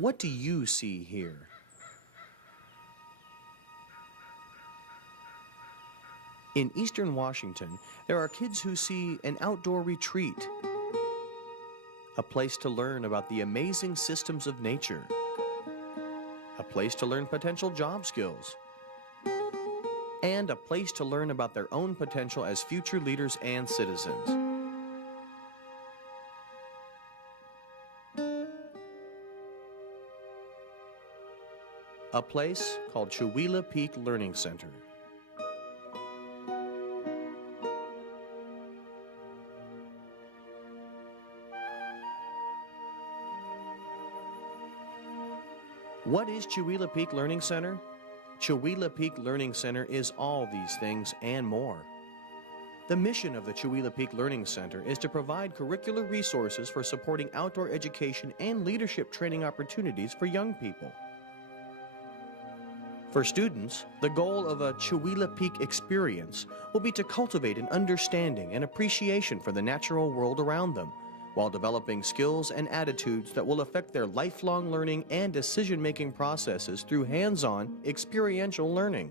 What do you see here? In Eastern Washington, there are kids who see an outdoor retreat, a place to learn about the amazing systems of nature, a place to learn potential job skills, and a place to learn about their own potential as future leaders and citizens. A place called Chewelah Peak Learning Center. What is Chewelah Peak Learning Center? Chewelah Peak Learning Center is all these things and more. The mission of the Chewelah Peak Learning Center is to provide curricular resources for supporting outdoor education and leadership training opportunities for young people. For students, the goal of a Chewelah Peak experience will be to cultivate an understanding and appreciation for the natural world around them, while developing skills and attitudes that will affect their lifelong learning and decision-making processes through hands-on, experiential learning.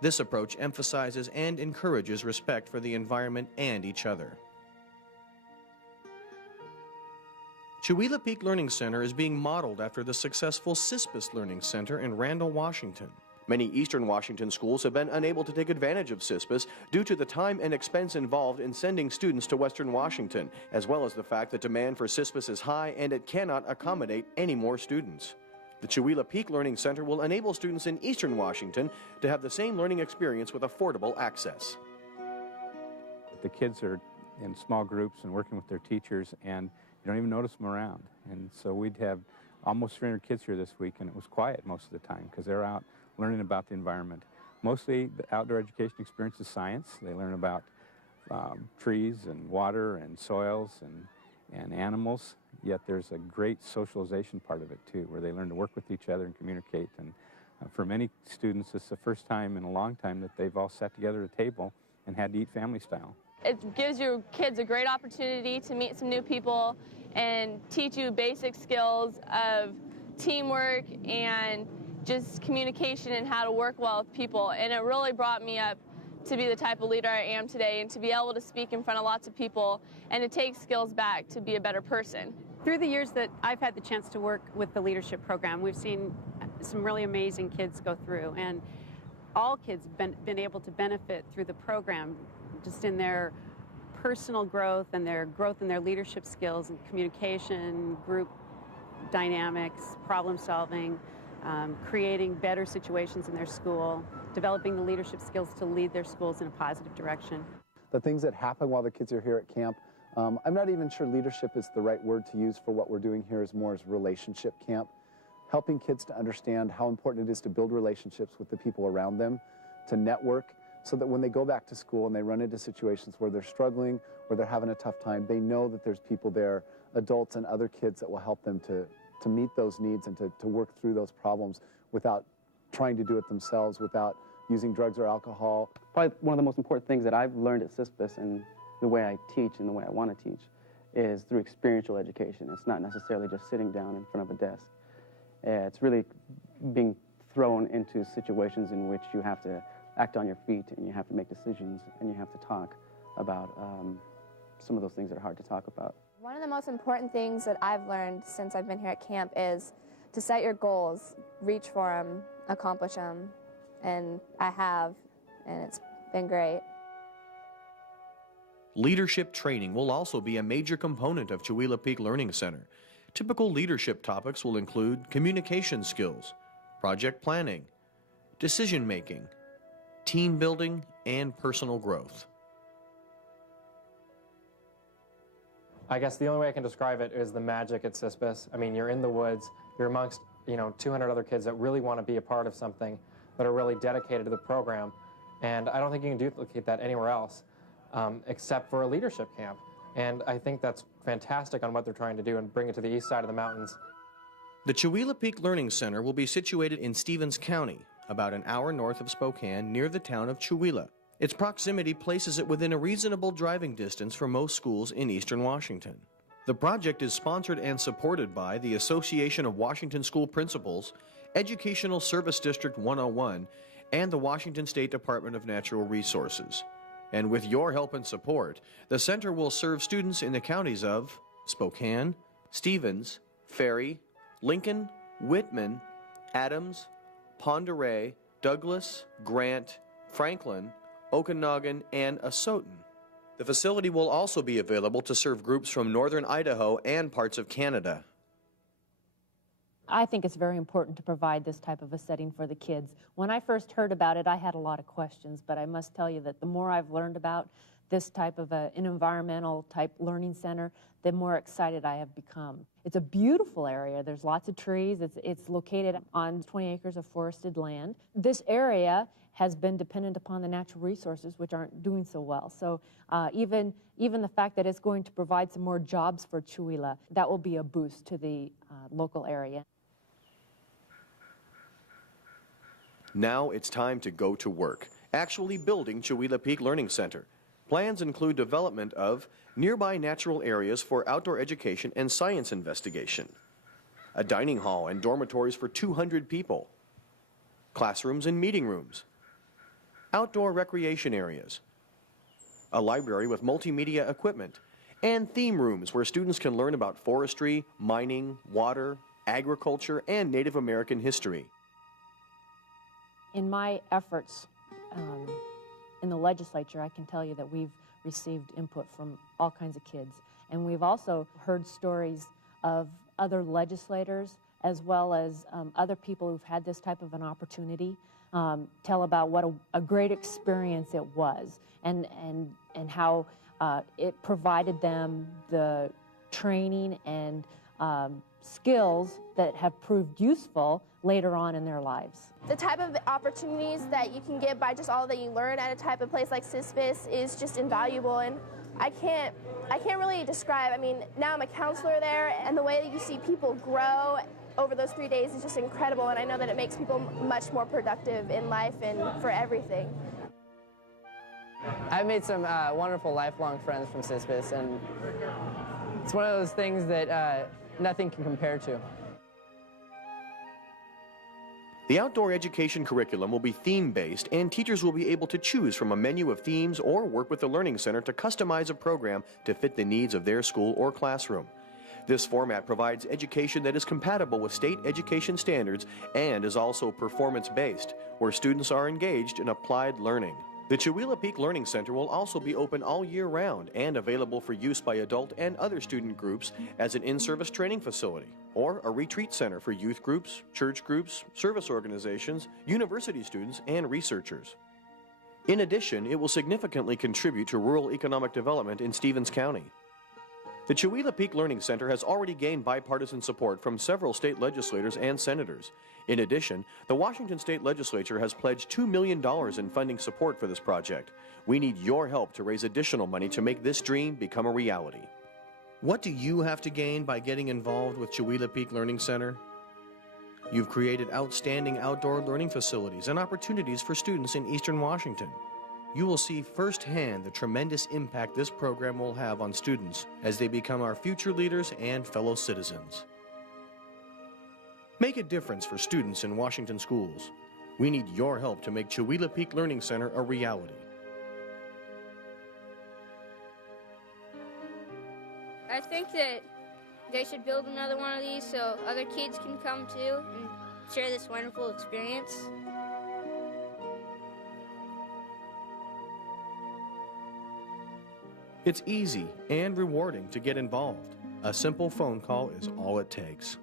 This approach emphasizes and encourages respect for the environment and each other. Chewelah Peak Learning Center is being modeled after the successful CISPUS Learning Center in Randall, Washington. Many Eastern Washington schools have been unable to take advantage of CISPUS due to the time and expense involved in sending students to Western Washington, as well as the fact that demand for CISPUS is high and it cannot accommodate any more students. The Chewelah Peak Learning Center will enable students in Eastern Washington to have the same learning experience with affordable access. The kids are in small groups and working with their teachers, and you don't even notice them around. And so we'd have almost 300 kids here this week, and it was quiet most of the time because they're out learning about the environment. Mostly the outdoor education experience is science. They learn about trees and water and soils and animals, yet there's a great socialization part of it too, where they learn to work with each other and communicate. And for many students, it's the first time in a long time that they've all sat together at a table and had to eat family style. It gives your kids a great opportunity to meet some new people and teach you basic skills of teamwork and just communication and how to work well with people. And it really brought me up to be the type of leader I am today and to be able to speak in front of lots of people and to take skills back to be a better person. Through the years that I've had the chance to work with the leadership program, we've seen some really amazing kids go through, and all kids have been able to benefit through the program just in their personal growth and their growth in their leadership skills and communication, group dynamics, problem solving, creating better situations in their school, developing the leadership skills to lead their schools in a positive direction. The things that happen while the kids are here at camp, I'm not even sure leadership is the right word to use for what we're doing here, is more as relationship camp, helping kids to understand how important it is to build relationships with the people around them, to network, so that when they go back to school and they run into situations where they're struggling or they're having a tough time, they know that there's people there, adults and other kids, that will help them to meet those needs and to work through those problems without trying to do it themselves, without using drugs or alcohol. Probably one of the most important things that I've learned at CISPUS and the way I teach and the way I want to teach is through experiential education. It's not necessarily just sitting down in front of a desk. It's really being thrown into situations in which you have to act on your feet and you have to make decisions and you have to talk about some of those things that are hard to talk about. One of the most important things that I've learned since I've been here at camp is to set your goals, reach for them, accomplish them, and I have, and it's been great. Leadership training will also be a major component of Chewelah Peak Learning Center. Typical leadership topics will include communication skills, project planning, decision making, team building, and personal growth. I guess the only way I can describe it is the magic at CISPUS. I mean, you're in the woods, you're amongst 200 other kids that really want to be a part of something, that are really dedicated to the program, and I don't think you can duplicate that anywhere else except for a leadership camp. And I think that's fantastic on what they're trying to do and bring it to the east side of the mountains. The Chewelah Peak Learning Center will be situated in Stevens County, about an hour north of Spokane, near the town of Chewelah. Its proximity places it within a reasonable driving distance for most schools in eastern Washington. The project is sponsored and supported by the Association of Washington School Principals, Educational Service District 101, and the Washington State Department of Natural Resources. And with your help and support, the center will serve students in the counties of Spokane, Stevens, Ferry, Lincoln, Whitman, Adams, Pend Oreille, Douglas, Grant, Franklin, Okanagan, and Asotin. The facility will also be available to serve groups from northern Idaho and parts of Canada. I think it's very important to provide this type of a setting for the kids. When I first heard about it, I had a lot of questions, but I must tell you that the more I've learned about this type of an environmental type learning center, the more excited I have become. It's a beautiful area. There's lots of trees. It's located on 20 acres of forested land. This area has been dependent upon the natural resources, which aren't doing so well. So even the fact that it's going to provide some more jobs for Chewelah, that will be a boost to the local area. Now it's time to go to work, actually building Chewelah Peak Learning Center. Plans include development of nearby natural areas for outdoor education and science investigation, a dining hall and dormitories for 200 people, classrooms and meeting rooms, outdoor recreation areas, a library with multimedia equipment, and theme rooms where students can learn about forestry, mining, water, agriculture, and Native American history. In my efforts in the legislature, I can tell you that we've received input from all kinds of kids. And we've also heard stories of other legislators as well as other people who've had this type of an opportunity tell about what a great experience it was and how it provided them the training and skills that have proved useful later on in their lives. The type of opportunities that you can get by just all that you learn at a type of place like CISPIS is just invaluable, and I can't really describe. I mean, now I'm a counselor there, and the way that you see people grow over those 3 days is just incredible, and I know that it makes people much more productive in life and for everything. I've made some wonderful lifelong friends from CISPIS, and it's one of those things that nothing can compare to. The outdoor education curriculum will be theme-based, and teachers will be able to choose from a menu of themes or work with the Learning Center to customize a program to fit the needs of their school or classroom. This format provides education that is compatible with state education standards and is also performance-based, where students are engaged in applied learning. The Chewelah Peak Learning Center will also be open all year round and available for use by adult and other student groups as an in-service training facility or a retreat center for youth groups, church groups, service organizations, university students, and researchers. In addition, it will significantly contribute to rural economic development in Stevens County. The Chewelah Peak Learning Center has already gained bipartisan support from several state legislators and senators. In addition, the Washington State Legislature has pledged $2 million in funding support for this project. We need your help to raise additional money to make this dream become a reality. What do you have to gain by getting involved with Chewelah Peak Learning Center? You've created outstanding outdoor learning facilities and opportunities for students in Eastern Washington. You will see firsthand the tremendous impact this program will have on students as they become our future leaders and fellow citizens. Make a difference for students in Washington schools. We need your help to make Chewelah Peak Learning Center a reality. I think that they should build another one of these so other kids can come too and share this wonderful experience. It's easy and rewarding to get involved. A simple phone call is all it takes.